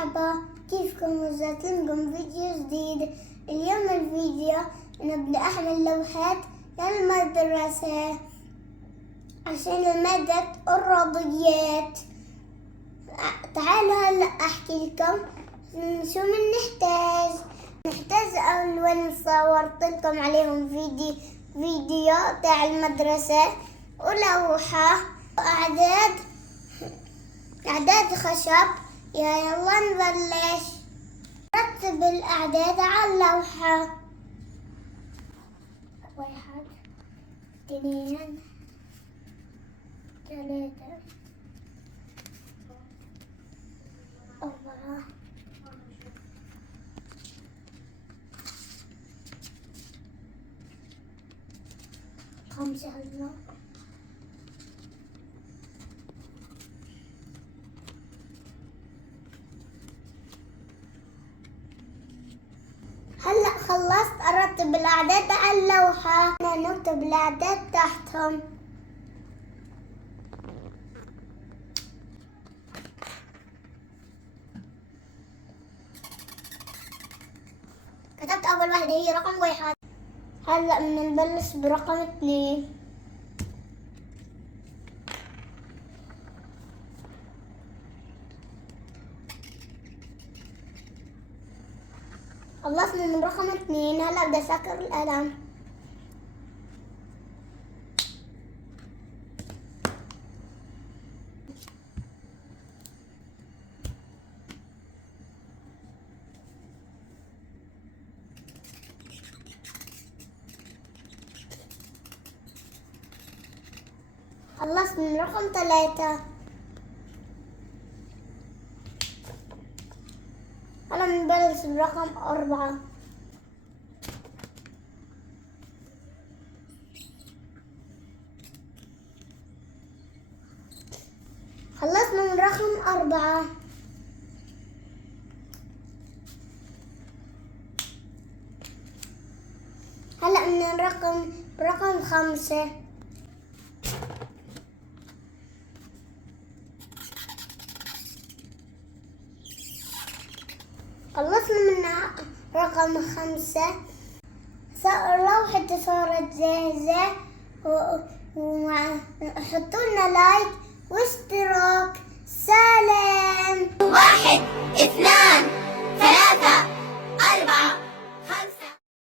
مرحبا، كيفكم؟ رجعت لكم فيديو جديد. اليوم الفيديو نبدأ أعمل لوحات للمدرسة عشان مادة الرياضيات. تعالوا هلا أحكي لكم شو نحتاج أول صورت لكم عليهم فيديو تاع المدرسة ولوحة أعداد خشب. يلا نبلش نرتب الأعداد على اللوحة. 1 2 3 4 5 هلا خلصت أرتب الأعداد على اللوحة. نكتب الأعداد تحتهم. كتبت أول واحدة هي رقم 1. هلأ بدنا نبلش برقم 2. خلصنا من رقم 2. هلا بدي أسكر القلم. خلصت من رقم 3. هلا بنبلش برقم 4. خلصنا من رقم 4. هلا من رقم 5. خلصنا من رقم 5. لوحتي صارت جاهزة. وحطوا لنا لايك واشتراك. سلام. 1 2 3